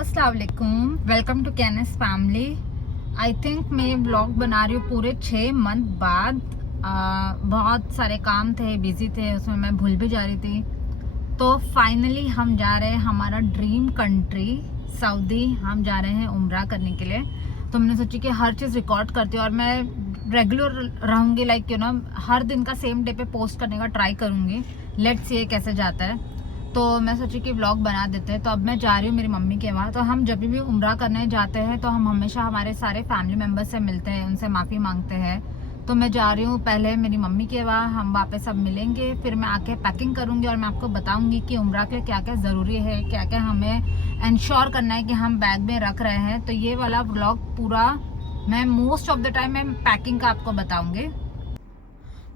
अस्सलाम वालेकुम, welcome to कैनस फैमिली। आई थिंक मैं ब्लॉग बना रही हूँ पूरे 6 मंथ बाद। बहुत सारे काम थे, बिजी थे, उसमें मैं भूल भी जा रही थी। तो फाइनली हम जा रहे हैं हमारा ड्रीम कंट्री सऊदी। हम जा रहे हैं उम्रा करने के लिए। तो मैंने सोची कि हर चीज़ रिकॉर्ड करती हूँ और मैं रेगुलर रहूँगी, लाइक हर दिन का सेम डे पे पोस्ट करने का ट्राई करूँगी। लेट्स सी कैसे जाता है। तो मैं सोची कि व्लॉग बना देते हैं। तो अब मैं जा रही हूँ मेरी मम्मी के वहाँ। तो हम जब भी उम्रा करने जाते हैं तो हम हमेशा हमारे सारे फैमिली मेम्बर्स से मिलते हैं, उनसे माफ़ी मांगते हैं। तो मैं जा रही हूँ पहले मेरी मम्मी के वहाँ, हम वहाँ पे सब मिलेंगे, फिर मैं आके पैकिंग करूँगी और मैं आपको बताऊँगी कि उम्रा के लिए क्या क्या ज़रूरी है, क्या क्या हमें इंश्योर करना है कि हम बैग में रख रहे हैं। तो ये वाला व्लॉग पूरा मैं मोस्ट ऑफ द टाइम मैं पैकिंग का आपको बताऊँगी।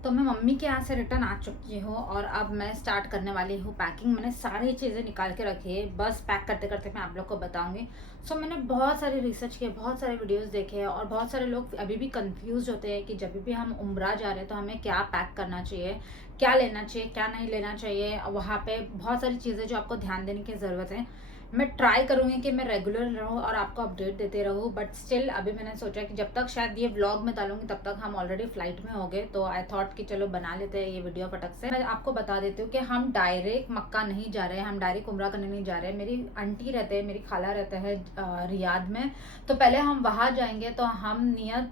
तो मैं मम्मी के यहाँ से रिटर्न आ चुकी हूँ और अब मैं स्टार्ट करने वाली हूँ पैकिंग। मैंने सारी चीज़ें निकाल के रखी है, बस पैक करते करते मैं आप लोग को बताऊंगी। सो मैंने बहुत सारी रिसर्च किया, बहुत सारे वीडियोस देखे हैं और बहुत सारे लोग अभी भी कंफ्यूज होते हैं कि जब भी हम उम्रा जा रहे हैं तो हमें क्या पैक करना चाहिए, क्या लेना चाहिए, क्या नहीं लेना चाहिए। वहाँ पे बहुत सारी चीज़ें जो आपको ध्यान देने की ज़रूरत है। मैं ट्राई करूँगी कि मैं रेगुलर रहूँ और आपको अपडेट देते रहूँ, बट स्टिल अभी मैंने सोचा कि जब तक शायद ये व्लॉग में डालूंगी तब तक हम ऑलरेडी फ्लाइट में हो गए। तो आई थॉट कि चलो बना लेते हैं ये वीडियो फटक से। मैं आपको बता देती हूँ कि हम डायरेक्ट मक्का नहीं जा रहे हैं, हम डायरेक्ट उम्रा करने नहीं जा रहे हैं। मेरी आंटी रहते हैं, मेरी खाला रहते हैं रियाद में। तो पहले हम वहाँ जाएंगे। तो हम नियत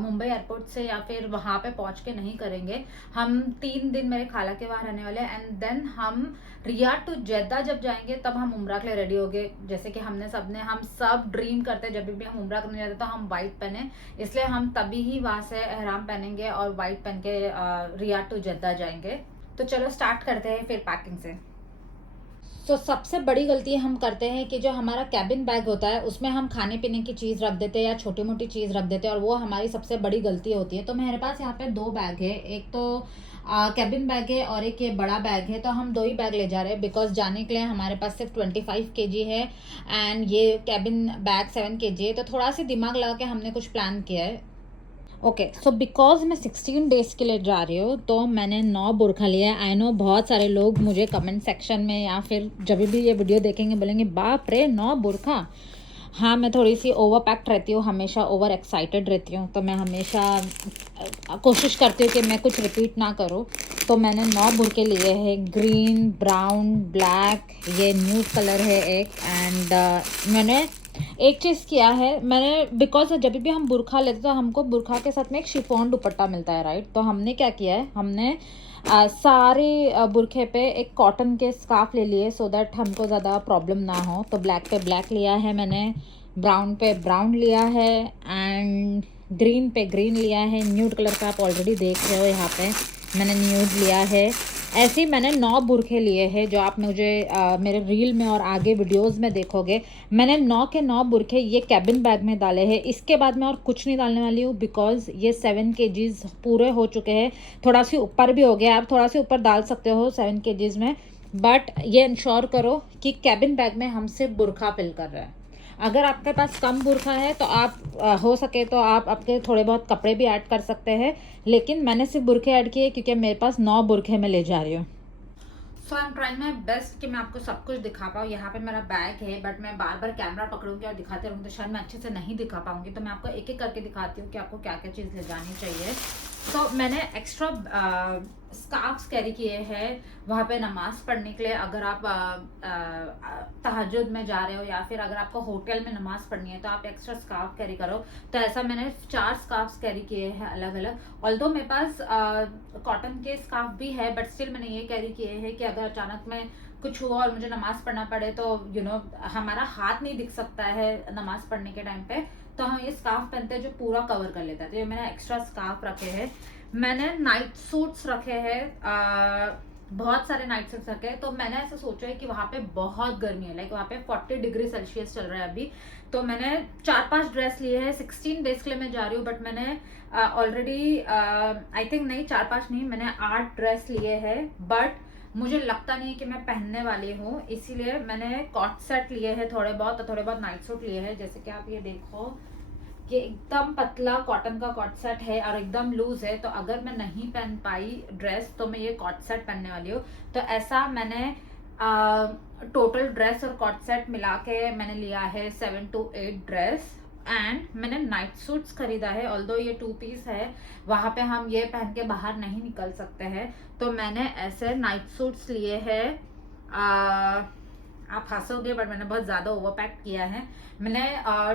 मुंबई एयरपोर्ट से या फिर वहाँ पे पहुँच के नहीं करेंगे। हम 3 दिन मेरे खाला के वहाँ रहने वाले हैं एंड देन हम रियाद टू जेद्दा जब जाएंगे तब हम उम्रा के लिए रेडी हो गए। जैसे कि हम सब ड्रीम करते हैं जब भी हम उम्रा करने जाते हैं तो हम वाइट पहने, इसलिए हम तभी ही वहाँ से एहराम पहनेंगे और वाइट पहन के रियाद टू जेद्दा जाएंगे। तो चलो स्टार्ट करते हैं फिर पैकिंग से। तो सबसे बड़ी गलती हम करते हैं कि जो हमारा कैबिन बैग होता है उसमें हम खाने पीने की चीज़ रख देते हैं या छोटी मोटी चीज़ रख देते हैं और वो हमारी सबसे बड़ी गलती होती है। तो मेरे पास यहाँ पे 2 बैग है, एक तो कैबिन बैग है और एक ये बड़ा बैग है। तो हम 2 ही बैग ले जा रहे हैं बिकॉज जाने के लिए हमारे पास सिर्फ 25 kg है एंड ये कैबिन बैग 7 kg है। तो थोड़ा सी दिमाग लगा के हमने कुछ प्लान किया है। ओके, सो बिकॉज मैं 16 डेज के लिए जा रही हूँ तो मैंने 9 बुरखा लिया है। आई नो बहुत सारे लोग मुझे कमेंट सेक्शन में या फिर जब भी ये वीडियो देखेंगे बोलेंगे बाप रे 9 बुरखा। हाँ, मैं थोड़ी सी ओवर पैक्ड रहती हूँ, हमेशा ओवर एक्साइटेड रहती हूँ। तो मैं हमेशा कोशिश करती हूँ कि मैं कुछ रिपीट ना करूँ। तो मैंने 9 बुरके लिए हैं, ग्रीन, ब्राउन, ब्लैक, ये न्यूड कलर है एक। एंड मैंने एक चीज़ किया है मैंने, बिकॉज जब भी हम बुरखा लेते तो हमको बुरखा के साथ में एक शिफॉन दुपट्टा मिलता है, राइट। तो हमने क्या किया है, हमने सारे बुरखे पे एक कॉटन के स्कार्फ ले लिए सो दैट हमको ज़्यादा प्रॉब्लम ना हो। तो ब्लैक पे ब्लैक लिया है मैंने, ब्राउन पे ब्राउन लिया है एंड ग्रीन पे ग्रीन लिया है। न्यूड कलर का आप ऑलरेडी देख रहे हो, यहाँ पे मैंने न्यूड लिया है। ऐसे ही मैंने 9 बुरखे लिए हैं जो आप मुझे मेरे रील में और आगे वीडियोस में देखोगे। मैंने 9 के 9 बुरखे ये कैबिन बैग में डाले हैं। इसके बाद मैं और कुछ नहीं डालने वाली हूँ बिकॉज ये 7 kgs पूरे हो चुके हैं। थोड़ा सी ऊपर भी हो गया, आप थोड़ा सी ऊपर डाल सकते हो 7 kgs में, बट ये इंश्योर करो कि कैबिन बैग में हम सिर्फ बुरखा फिल कर रहे हैं। अगर आपके पास कम बुरखा है तो आप हो सके तो आप आपके थोड़े बहुत कपड़े भी ऐड कर सकते हैं, लेकिन मैंने सिर्फ बुरखे ऐड किए क्योंकि मेरे पास 9 बुरखे में ले जा रही हूँ। So I am trying my best कि मैं आपको सब कुछ दिखा पाऊँ। यहाँ पे मेरा बैग है बट मैं बार बार कैमरा पकड़ूंगी और दिखाते रहूँगी तो शायद मैं अच्छे से नहीं दिखा पाऊंगी। तो मैं आपको एक एक करके दिखाती हूँ कि आपको क्या क्या चीज़ ले जानी चाहिए। तो मैंने एक्स्ट्रा स्कार्फ्स कैरी किए हैं वहाँ पे नमाज पढ़ने के लिए। अगर आप तहज्जुद में जा रहे हो या फिर अगर आपको होटल में नमाज पढ़नी है तो आप एक्स्ट्रा स्कार्फ कैरी करो। तो ऐसा मैंने 4 स्कार्फ्स कैरी किए हैं अलग अलग। ऑल्दो मेरे पास कॉटन के स्कार्फ भी है बट स्टिल मैंने ये कैरी किए हैं कि अगर अचानक में कुछ हुआ और मुझे नमाज पढ़ना पड़े तो हमारा हाथ नहीं दिख सकता है नमाज पढ़ने के टाइम पे, तो हम ये स्कार्फ पहनते हैं जो पूरा कवर कर लेता है। तो ये मैंने एक्स्ट्रा स्कार्फ रखे हैं। मैंने नाइट सूट्स रखे हैं, बहुत सारे नाइट सूट्स रखे हैं। तो मैंने ऐसा सोचा है कि वहाँ पे बहुत गर्मी है, लाइक वहाँ पे 40 डिग्री सेल्सियस चल रहा है अभी। तो मैंने 4-5 ड्रेस लिए हैं। 16 डेज के लिए मैं जा रही हूँ बट मैंने ऑलरेडी आई थिंक नहीं 4-5 नहीं, मैंने 8 ड्रेस लिए हैं। बट मुझे लगता नहीं है कि मैं पहनने वाली हूँ, इसीलिए मैंने कॉट सेट लिए हैं थोड़े बहुत, और थोड़े बहुत नाइट सूट लिए हैं। जैसे कि आप ये देखो, ये एकदम पतला कॉटन का कॉट सेट है और एकदम लूज है। तो अगर मैं नहीं पहन पाई ड्रेस तो मैं ये कॉट सेट पहनने वाली हूँ। तो ऐसा मैंने टोटल ड्रेस और कॉट सेट मिला के मैंने लिया है 7 to 8 ड्रेस। एंड मैंने नाइट सूट्स खरीदा है, ऑल्दो ये 2 पीस है, वहां पे हम ये पहन के बाहर नहीं निकल सकते हैं, तो मैंने ऐसे नाइट सूट्स लिए हैं। आप हंसोगे बट मैंने बहुत ज़्यादा ओवर पैक किया है। मैंने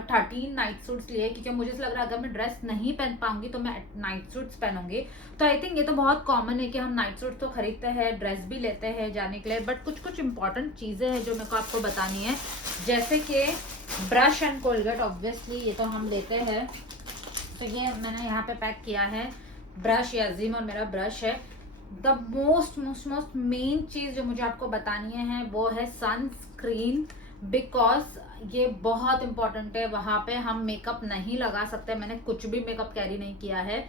13 नाइट सूट्स लिए क्योंकि मुझे ऐसा लग रहा है अगर मैं ड्रेस नहीं पहन पाऊंगी तो मैं नाइट सूट्स पहनूंगी। तो आई थिंक ये तो बहुत कॉमन है कि हम नाइट सूट्स तो खरीदते हैं, ड्रेस भी लेते हैं जाने के लिए, बट कुछ कुछ इंपॉर्टेंट चीज़ें हैं जो मेरे को आपको बतानी है, जैसे कि ब्रश एंड कोलगेट। ऑब्वियसली ये तो हम लेते हैं, तो ये मैंने यहाँ पे पैक किया है। ब्रश या जिम और मेरा ब्रश है। द मोस्ट मेन चीज जो मुझे आपको बतानी है वो है सनस्क्रीन, बिकॉज ये बहुत इंपॉर्टेंट है। वहां पे हम मेकअप नहीं लगा सकते, मैंने कुछ भी मेकअप कैरी नहीं किया है,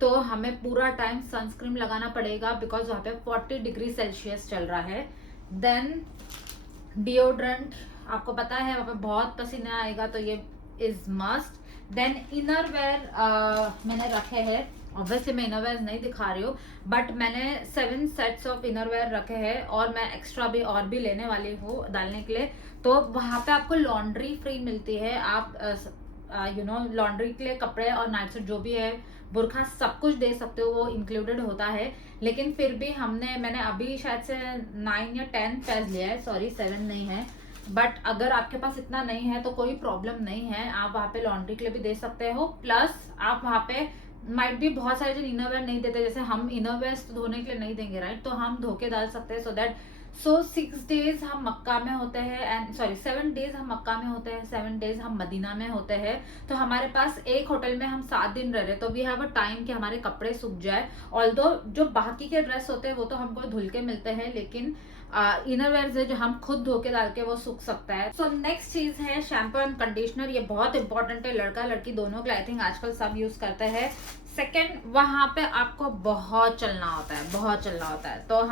तो हमें पूरा टाइम सनस्क्रीन लगाना पड़ेगा बिकॉज वहां पे 40 डिग्री सेल्सियस चल रहा है। देन डिओड्रेंट, आपको पता है वहां पे बहुत पसीना आएगा, तो ये is must. Then inner wear मैंने रखे हैं, ऑब्वियसली मैं इनर वेयर नहीं दिखा रही हूँ, बट मैंने 7 सेट्स ऑफ इनर वेयर रखे हैं और मैं एक्स्ट्रा भी और भी लेने वाली हूँ डालने के लिए। तो वहां पे आपको लॉन्ड्री फ्री मिलती है, आप लॉन्ड्री के लिए कपड़े और नाइट सूट जो भी है, बुरखा, सब कुछ दे सकते हो, वो इंक्लूडेड होता है। लेकिन फिर भी मैंने अभी शायद से 9 या 10 पेयर्स लिया है, सॉरी 7 नहीं है, बट अगर आपके पास इतना नहीं है तो कोई प्रॉब्लम नहीं है, आप वहाँ पे लॉन्ड्री के लिए भी दे सकते हो। प्लस आप वहाँ पे माइट भी बहुत सारे जो इनर वेयर नहीं देते, जैसे हम इनर वेयर तो धोने के लिए नहीं देंगे राइट, तो हम धो के डाल सकते हैं। सो 6 डेज हम मक्का में होते हैं, एंड सॉरी 7 डेज हम मक्का में होते हैं, 7 डेज हम मदीना में होते हैं, तो हमारे पास एक होटल में हम 7 दिन रह रहे, तो वी हैव अ टाइम कि हमारे कपड़े सूख जाए। ऑल्दो जो बाकी के ड्रेस होते हैं वो तो हमको धुल के मिलते हैं, लेकिन इनर वेयर है जो हम खुद धो के डाल के वो सूख सकता है। सो नेक्स्ट चीज है शैम्पू एंड कंडीशनर, ये बहुत इंपॉर्टेंट है, लड़का लड़की दोनों के, आई थिंक आजकल सब यूज करते हैं। सेकेंड, वहां पे आपको बहुत चलना होता है, बहुत चलना होता है, तो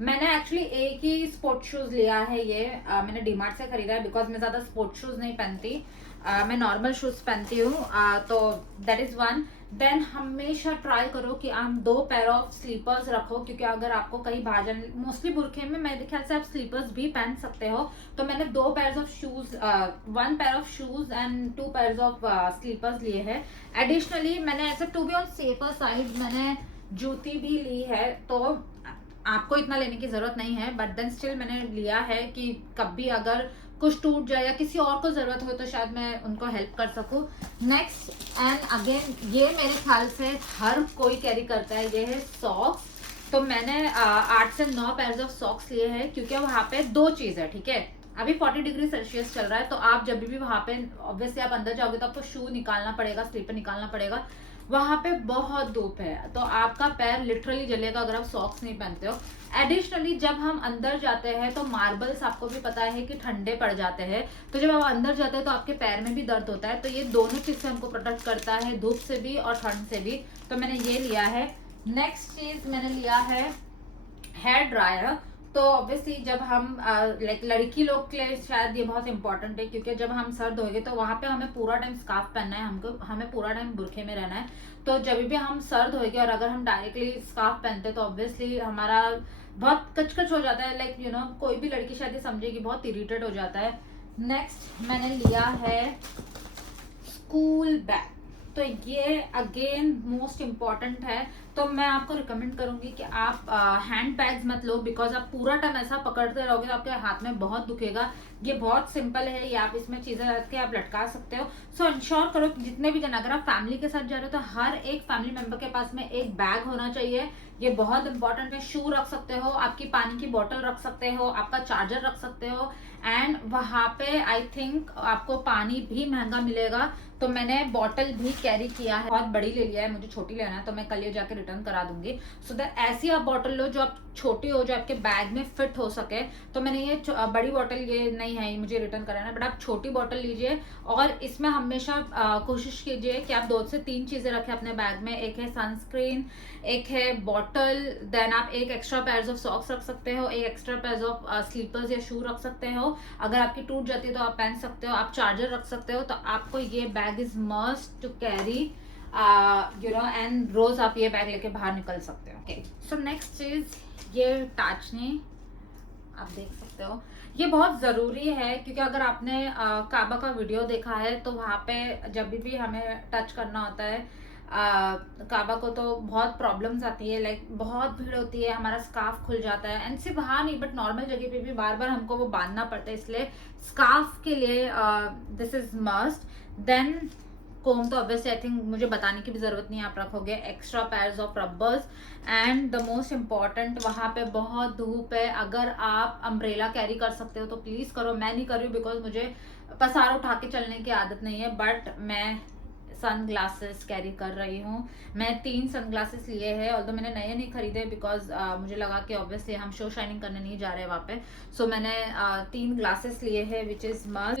मैंने एक्चुअली एक ही स्पोर्ट शूज लिया है, ये मैंने डीमार्ट से खरीदा है, बिकॉज मैं ज्यादा स्पोर्ट शूज नहीं पहनती, मैं नॉर्मल शूज पहनती हूँ, तो दैट इज वन। देन हमेशा ट्राई करो कि आप 2 पेयर ऑफ स्लीपर्स रखो, क्योंकि अगर आपको कहीं बाहर जाने, मोस्टली बुरखे में मेरे ख्याल से आप स्लीपर्स भी पहन सकते हो, तो मैंने 2 pair of shoes, 1 pair of shoes and 2 pair of slippers लिए हैं। एडिशनली मैंने ऐसे to be on safer side मैंने जूती भी ली है, तो आपको इतना लेने की जरूरत नहीं है, बट देन स्टिल मैंने लिया है कि कभी अगर कुछ टूट जाए या किसी और को जरूरत हो तो शायद मैं उनको हेल्प कर सकूं। नेक्स्ट एंड अगेन ये मेरे ख्याल से हर कोई कैरी करता है, ये है सॉक्स। तो मैंने 8 से 9 पेयर ऑफ सॉक्स लिए हैं, क्योंकि वहां पे 2 चीज है, ठीक है, अभी 40 डिग्री सेल्सियस चल रहा है, तो आप जब भी वहां पे ऑब्वियसली आप अंदर जाओगे तो आपको शू निकालना पड़ेगा, स्लीपर निकालना पड़ेगा, वहां पे बहुत धूप है, तो आपका पैर लिटरली जलेगा अगर आप सॉक्स नहीं पहनते हो। एडिशनली जब हम अंदर जाते हैं तो मार्बल्स आपको भी पता है कि ठंडे पड़ जाते हैं, तो जब आप अंदर जाते हैं तो आपके पैर में भी दर्द होता है, तो ये दोनों चीज से हमको प्रोटेक्ट करता है, धूप से भी और ठंड से भी, तो मैंने ये लिया है। नेक्स्ट चीज मैंने लिया है हेयर ड्रायर। तो ऑब्वियसली जब हम लाइक लड़की लोग के लिए शायद ये बहुत इंपॉर्टेंट है, क्योंकि जब हम सर धोएंगे तो वहां पे हमें पूरा टाइम स्कार्फ पहनना है, हमें पूरा टाइम बुरखे में रहना है, तो जब भी हम सर धोएंगे और अगर हम डायरेक्टली स्कार्फ पहनते हैं तो ऑब्वियसली हमारा बहुत कचकच हो जाता है, लाइक यू नो कोई भी लड़की शायद ये समझेगी, बहुत इरिटेट हो जाता है। नेक्स्ट मैंने लिया है स्कूल बैग, तो ये अगेन मोस्ट इम्पॉर्टेंट है, तो मैं आपको रिकमेंड करूंगी कि आप हैंड बैग्स मत लो, बिकॉज आप पूरा टाइम ऐसा पकड़ते रहोगे तो आपके हाथ में बहुत दुखेगा। ये बहुत सिंपल है, ये आप इसमें चीजें रख के आप लटका सकते हो। सो इंश्योर करो कि जितने भी जन, अगर आप फैमिली के साथ जा रहे हो तो हर एक फैमिली मेंबर के पास में एक बैग होना चाहिए, ये बहुत इंपॉर्टेंट है। शू रख सकते हो, आपकी पानी की बोतल रख सकते हो, आपका चार्जर रख सकते हो, एंड वहां पे आई थिंक आपको पानी भी महंगा मिलेगा, तो मैंने बॉटल भी कैरी किया है, बहुत बड़ी ले लिया है, मुझे छोटी लेना है, तो मैं कल ये जाके रिटर्न करा दूंगी। सो दैट ऐसी आप बॉटल लो जो आप छोटी हो, जो आपके बैग में फिट हो सके, तो मैंने ये बड़ी बॉटल ये नहीं है, मुझे रिटर्न कराना है, बट आप छोटी बॉटल लीजिए, और इसमें हमेशा कोशिश कीजिए कि आप 2 से 3 चीजें रखें अपने बैग में, एक है सनस्क्रीन, एक है बॉटल, देन आप एक एक्स्ट्रा पेयर्स ऑफ सॉक्स रख सकते हो, एक एक्स्ट्रा पेयर्स ऑफ स्लीपर्स या शू रख सकते हो, अगर आपकी टूट जाती है तो आप पहन सकते हो, आप चार्जर रख सकते हो, तो आपको ये bag is must to carry, you know, and रोज आप ये बैग लेके बाहर निकल सकते हो। ओके, सो नेक्स्ट चीज ये टाचनी, आप देख सकते हो। ये बहुत ज़रूरी है क्योंकि अगर आपने काबा का वीडियो देखा है तो वहाँ पे जब भी हमें टच करना होता है काबा को तो बहुत प्रॉब्लम्स आती है, लाइक बहुत भीड़ होती है, हमारा स्कार्फ खुल जाता है। एंड सिर्फ वहाँ नहीं बट नॉर्मल जगह पे भी बार बार हमको वो बांधना पड़ता है, इसलिए स्कार्फ के लिए दिस इज मस्ट। देन कोम तो ऑब्वियसली आई थिंक मुझे बताने की भी जरूरत नहीं है, आप रखोगे extra pairs of rubbers. And the most important, वहाँ पे बहुत धूप है, अगर आप अम्ब्रेला कैरी कर सकते हो तो प्लीज करो। मैं नहीं कर रही हूँ बिकॉज मुझे पसार उठा के चलने की आदत नहीं है, बट मैं सन ग्लासेस कैरी कर रही हूँ। मैं 3 सन ग्लासेस लिए हैं, ऑल्दो मैंने नए नहीं खरीदे बिकॉज मुझे लगा कि ऑब्वियसली हम शो शाइनिंग करने नहीं जा रहे हैं वहाँ पे। सो मैंने 3 ग्लासेस लिए हैं which is must.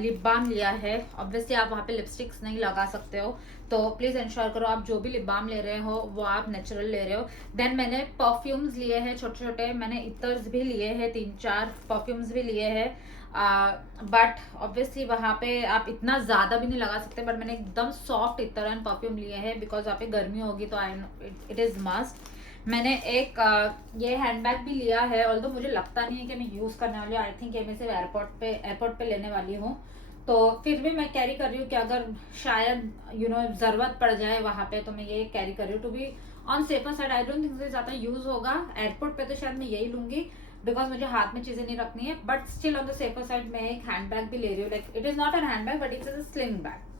Lip balm लिया है, ऑब्वियसली आप वहाँ पे लिपस्टिक्स नहीं लगा सकते हो, तो प्लीज इंश्योर करो आप जो भी लिप बाम ले रहे हो वो आप नेचुरल ले रहे हो। देन मैंने परफ्यूम्स लिए हैं छोटे छोटे, मैंने इतर्स भी लिए हैं, 3-4 परफ्यूम्स भी लिए हैं। बट ऑब्वियसली वहाँ पे आप इतना ज़्यादा भी नहीं लगा सकते, बट मैंने एकदम सॉफ्ट इतर एंड परफ्यूम लिए हैं बिकॉज वहाँ पे गर्मी होगी तो आई इट इज़ मस्ट। मैंने एक ये हैंडबैग भी लिया है, ऑल्दो मुझे लगता नहीं है कि मैं यूज़ करने वाली हूँ, आई थिंक ये मैं सिर्फ एयरपोर्ट पे लेने वाली हूँ, तो फिर भी मैं कैरी कर रही हूँ कि अगर शायद ज़रूरत पड़ जाए वहाँ पे तो मैं ये कैरी कर रही हूँ। To be on safer side, I don't think से ज़्यादा यूज़ होगा। एयरपोर्ट पे तो शायद मैं यही लूँगी बिकॉज मुझे हाथ में चीज़ें नहीं रखनी है, but still on the safer side मैं एक हैंडबैग भी ले रही हूँ, like it is not an handbag but it's a sling bag.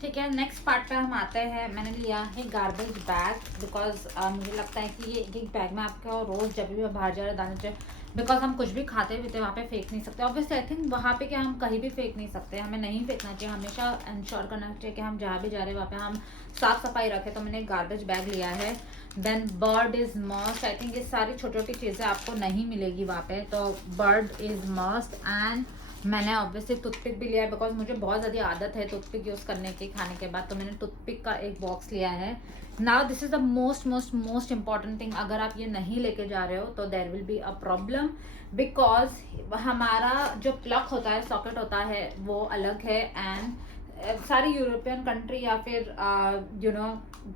ठीक है, नेक्स्ट पार्ट पे हम आते हैं। मैंने लिया है गार्बेज बैग बिकॉज मुझे लगता है कि ये एक बैग में आपको रोज़ जब भी बाहर जा रहे दाने चाहिए, बिकॉज हम कुछ भी खाते पीते वहाँ पे फेंक नहीं सकते। ऑब्वियसली आई थिंक वहाँ पे कि हम कहीं भी फेंक नहीं सकते, हमें नहीं फेंकना चाहिए, हमेशा इंश्योर करना चाहिए कि हम जहाँ भी जा रहे हैं वहाँ पे हम साफ सफाई रखें। तो मैंने एक गार्बेज बैग लिया है। Then bird is must, I think ये सारी छोटी छोटी चीज़ें आपको नहीं मिलेगी वहाँ पे, तो बर्ड इज़ मस्ट। एंड मैंने ऑब्वियसली टूथपिक भी लिया है बिकॉज मुझे बहुत ज़्यादा आदत है टूथपिक यूज़ करने की खाने के बाद, तो मैंने टूथपिक का एक बॉक्स लिया है। Now this is the most most most important thing, अगर आप ये नहीं लेके जा रहे हो तो there will be a problem because हमारा जो प्लग होता है, सॉकेट होता है, वो अलग है। एंड सारी यूरोपियन कंट्री या फिर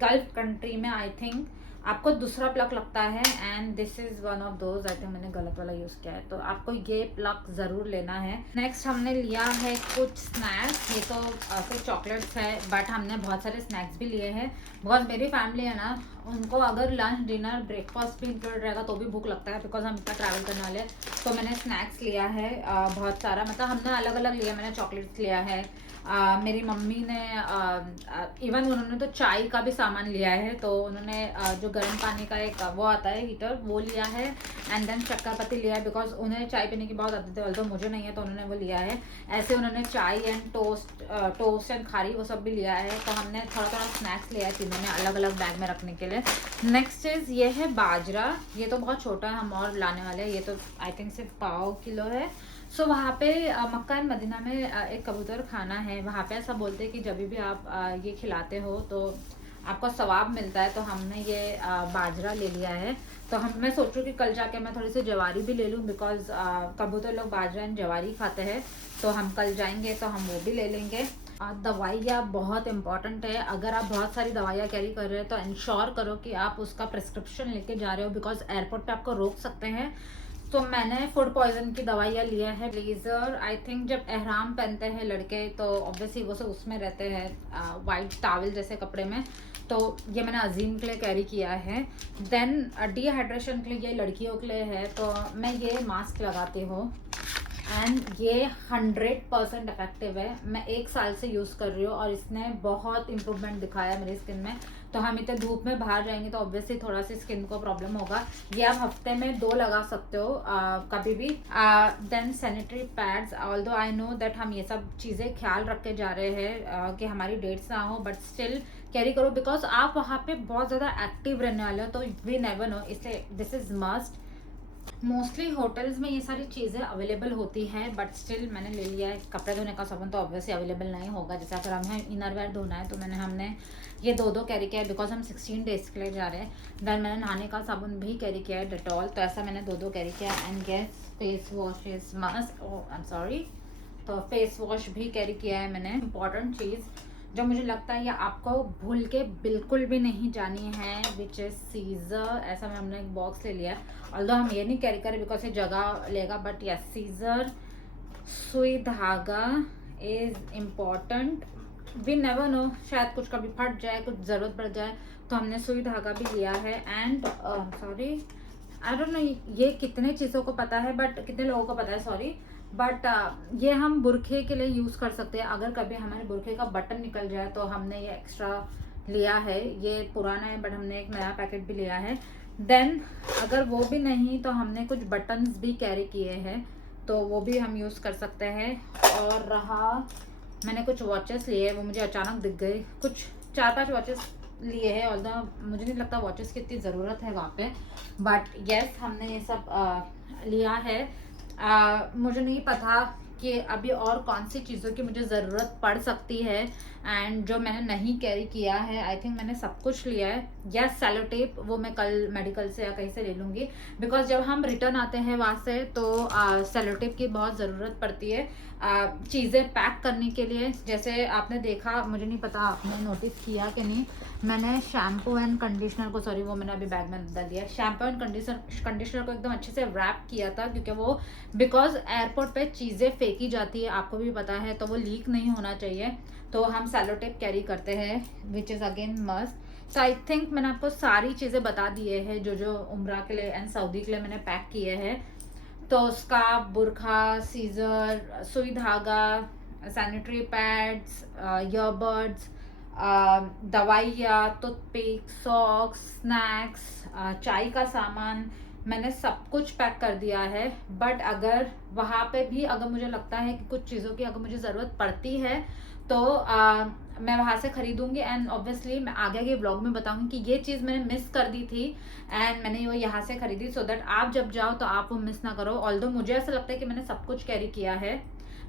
गल्फ कंट्री में आई थिंक आपको दूसरा प्लग लगता है, and this is one of those. I think मैंने गलत वाला यूज किया है, तो आपको ये प्लग जरूर लेना है। नेक्स्ट हमने लिया है कुछ स्नैक्स, ये तो सिर्फ चॉकलेट्स है, बट हमने बहुत सारे स्नैक्स भी लिए हैं बिकॉज मेरी फैमिली है ना, उनको अगर लंच डिनर ब्रेकफास्ट भी इंक्लूड रहेगा तो भी भूख लगता है बिकॉज हम इतना ट्रैवल करने वाले हैं। तो मैंने स्नैक्स लिया है बहुत सारा, मतलब हमने अलग अलग लिया। मैंने चॉकलेट्स लिया है, मेरी मम्मी ने इवन उन्होंने तो चाय का भी सामान लिया है, तो उन्होंने जो गर्म पानी का एक वो आता है हीटर, वो लिया है। एंड देन शक्कर लिया है बिकॉज उन्हें चाय पीने की बहुत आदत है, ऑल्दो मुझे नहीं है, तो उन्होंने वो लिया है। ऐसे उन्होंने चाय एंड टोस्ट एंड खारी वो सब भी लिया है। तो हमने थोड़ा थोड़ा स्नैक्स लिया है तीनों ने अलग अलग बैग में रखने के लिए। नेक्स्ट चीज़ ये है बाजरा, ये तो बहुत छोटा है, हम और लाने वाले हैं। ये तो आई थिंक सिर्फ 1.5 किलो है। सो वहाँ पे मक्का एंड मदीना में एक कबूतर खाना है, वहाँ पे ऐसा बोलते हैं कि जब भी आप ये खिलाते हो तो आपको सवाब मिलता है। तो हमने ये बाजरा ले लिया है। तो मैं सोच रही हूँ कि कल जाके मैं थोड़ी सी जवारी भी ले लूँ बिकॉज कबूतर लोग बाजरा एंड जवारी खाते हैं, तो हम कल जाएंगे तो हम वो भी ले लेंगे। दवाइयाँ बहुत इंपॉर्टेंट है, अगर आप बहुत सारी दवाइयाँ कैरी कर रहे हो तो इंश्योर करो कि आप उसका प्रिस्क्रिप्शन लेके जा रहे हो बिकॉज एयरपोर्ट पे आपको रोक सकते हैं। तो मैंने फूड पॉइजन की दवाइयाँ लिया है। ब्लेजर आई थिंक जब एहराम पहनते हैं लड़के तो ऑब्वियसली वो सब उसमें रहते हैं वाइट टावल जैसे कपड़े में, तो ये मैंने अजीम के लिए कैरी किया है। देन डिहाइड्रेशन के लिए ये लड़कियों के लिए है, तो मैं ये मास्क लगाती हूँ एंड ये 100% इफेक्टिव है। मैं 1 साल से यूज़ कर रही हूँ और इसने बहुत इम्प्रूवमेंट दिखाया है मेरी स्किन में। तो हम इतने धूप में बाहर जाएंगे तो ऑब्वियसली थोड़ा सी स्किन को प्रॉब्लम होगा। ये आप हफ्ते में 2 लगा सकते हो कभी भी। Then sanitary pads, although I know that हम ये सब चीज़ें ख्याल रख के जा रहे हैं कि हमारी डेट्स ना हो, बट स्टिल कैरी करो बिकॉज आप वहाँ पे बहुत ज़्यादा एक्टिव रहने वाले हो, तो वी नेवर नो, इसलिए this is must. Mostly hotels में ये सारी चीज़ें अवेलेबल होती हैं, बट स्टिल मैंने ले लिया है। कपड़े धोने का साबुन तो ऑब्वियसली अवेलेबल नहीं होगा, जैसे अगर हमें इनर वेयर धोना है तो हमने ये 2 कैरी किया है बिकॉज हम 16 डेज के लिए जा रहे हैं। देन मैंने नहाने का साबुन भी कैरी किया है, डेटॉल, तो ऐसा मैंने 2 कैरी किया। And guess face wash is must, oh I am sorry, तो फेस वॉश भी कैरी किया है मैंने। इंपॉर्टेंट चीज़ जो मुझे लगता है ये आपको भूल के बिल्कुल भी नहीं जानी है, विच इज़ सीज़र। ऐसा मैं हमने एक बॉक्स ले लिया है, ऑल्दो हम ये नहीं कैरी करें बिकॉज ये जगह लेगा, बट यस सीज़र, सुई धागा is important, we never know, शायद कुछ कभी फट जाए, कुछ ज़रूरत पड़ जाए, तो हमने सुई धागा भी लिया है। And sorry I don't know ये कितने चीज़ों को पता है, बट कितने लोगों को पता है सॉरी, बट ये हम बुरखे के लिए यूज़ कर सकते हैं। अगर कभी हमारे बुरखे का बटन निकल जाए तो हमने ये एक्स्ट्रा लिया है, ये पुराना है बट हमने एक नया पैकेट भी लिया है। देन अगर वो भी नहीं तो हमने कुछ बटन्स भी कैरी किए हैं, तो वो भी हम यूज़ कर सकते हैं। और रहा, मैंने कुछ वॉचेस लिए, वो मुझे अचानक दिख गए, कुछ 4-5 वॉचेस लिए हैं, और मुझे नहीं लगता वॉचेस की इतनी ज़रूरत है वहाँ पे, बट येस हमने ये सब लिया है। मुझे नहीं पता कि अभी और कौन सी चीज़ों की मुझे ज़रूरत पड़ सकती है, एंड जो मैंने नहीं कैरी किया है, आई थिंक मैंने सब कुछ लिया है। यस सेलो टेप, वो मैं कल मेडिकल से या कहीं से ले लूँगी, बिकॉज जब हम रिटर्न आते हैं वहाँ से तो सेलो टेप की बहुत ज़रूरत पड़ती है चीज़ें पैक करने के लिए। जैसे आपने देखा, मुझे नहीं पता आपने नोटिस किया कि नहीं, मैंने शैम्पू एंड कंडीशनर को, सॉरी वो मैंने अभी बैग में डाल दिया, शैम्पू एंड कंडीशनर को एकदम अच्छे से रैप किया था, क्योंकि वो बिकॉज एयरपोर्ट पे चीज़ें फेंकी जाती है, आपको भी पता है, तो वो लीक नहीं होना चाहिए, तो हम सेलो टेप कैरी करते हैं, which is again must. So I think मैंने आपको सारी चीज़ें बता दिए हैं जो जो उम्रा के लिए एंड सऊदी के लिए मैंने पैक किए हैं। तो उसका बुरखा, सीज़र, सुई धागा, सैनिटरी पैड्स, ईयरबड्स, दवाइयाँ, टूथपिक, सॉक्स, स्नैक्स, चाय का सामान, मैंने सब कुछ पैक कर दिया है। बट अगर वहाँ पे भी अगर मुझे लगता है कि कुछ चीज़ों की अगर मुझे ज़रूरत पड़ती है तो मैं वहाँ से ख़रीदूँगी, एंड ऑब्वियसली मैं आगे के ब्लॉग में बताऊँगी कि ये चीज़ मैंने मिस कर दी थी एंड मैंने वो यहाँ से ख़रीदी, सो दैट आप जब जाओ तो आप वो मिस ना करो। ऑल्दो मुझे ऐसा लगता है कि मैंने सब कुछ कैरी किया है,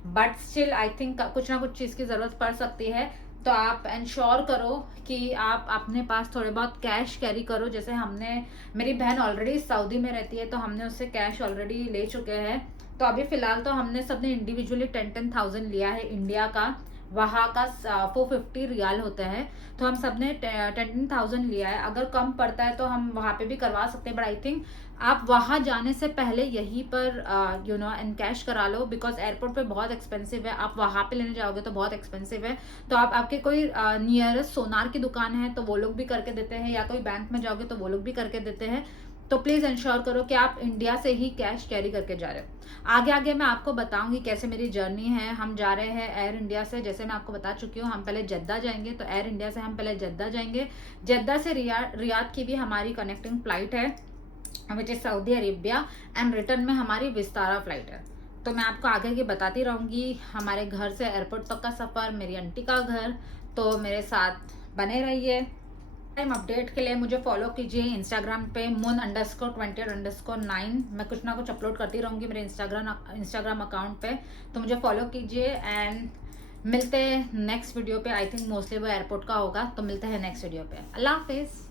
बट स्टिल आई थिंक कुछ ना कुछ चीज़ की ज़रूरत पड़ सकती है, तो आप इंश्योर करो कि आप अपने पास थोड़े बहुत कैश कैरी करो। जैसे हमने, मेरी बहन ऑलरेडी सऊदी में रहती है, तो हमने उससे कैश ऑलरेडी ले चुके हैं, तो अभी फ़िलहाल तो हमने सबने इंडिविजुअली 10,000 लिया है इंडिया का, वहाँ का 450 रियाल होता है, तो हम सब ने 10,000 लिया है। अगर कम पड़ता है तो हम वहाँ पे भी करवा सकते हैं, बट आई थिंक आप वहाँ जाने से पहले यहीं पर यू नो इन कैश करा लो, बिकॉज एयरपोर्ट पे बहुत एक्सपेंसिव है, आप वहाँ पे लेने जाओगे तो बहुत एक्सपेंसिव है। तो आप आपके कोई नियरेस्ट सोनार की दुकान है तो वो लोग भी करके देते हैं, या कोई बैंक में जाओगे तो वो लोग भी करके देते हैं, तो प्लीज़ इंश्योर करो कि आप इंडिया से ही कैश कैरी करके जा रहे हो। आगे आगे मैं आपको बताऊंगी कैसे मेरी जर्नी है। हम जा रहे हैं एयर इंडिया से, जैसे मैं आपको बता चुकी हूँ, हम पहले जद्दा जाएंगे, तो एयर इंडिया से हम पहले जद्दा जाएंगे, जद्दा से रियाद की भी हमारी कनेक्टिंग फ्लाइट है which is Saudi Arabia, and return में हमारी विस्तारा फ्लाइट है। तो मैं आपको आगे आगे बताती रहूँगी हमारे घर से एयरपोर्ट तक का सफ़र, मेरी आंटी का घर, तो मेरे साथ बने रहिए। टाइम अपडेट के लिए मुझे फॉलो कीजिए इंस्टाग्राम पे moon_20_9, मैं कुछ ना कुछ अपलोड करती रहूँगी मेरे इंस्टाग्राम अकाउंट पे, तो मुझे फॉलो कीजिए। एंड मिलते हैं नेक्स्ट वीडियो पे, आई थिंक मोस्टली वो एयरपोर्ट का होगा, तो मिलते हैं नेक्स्ट वीडियो पे। अल्लाह हाफिज़।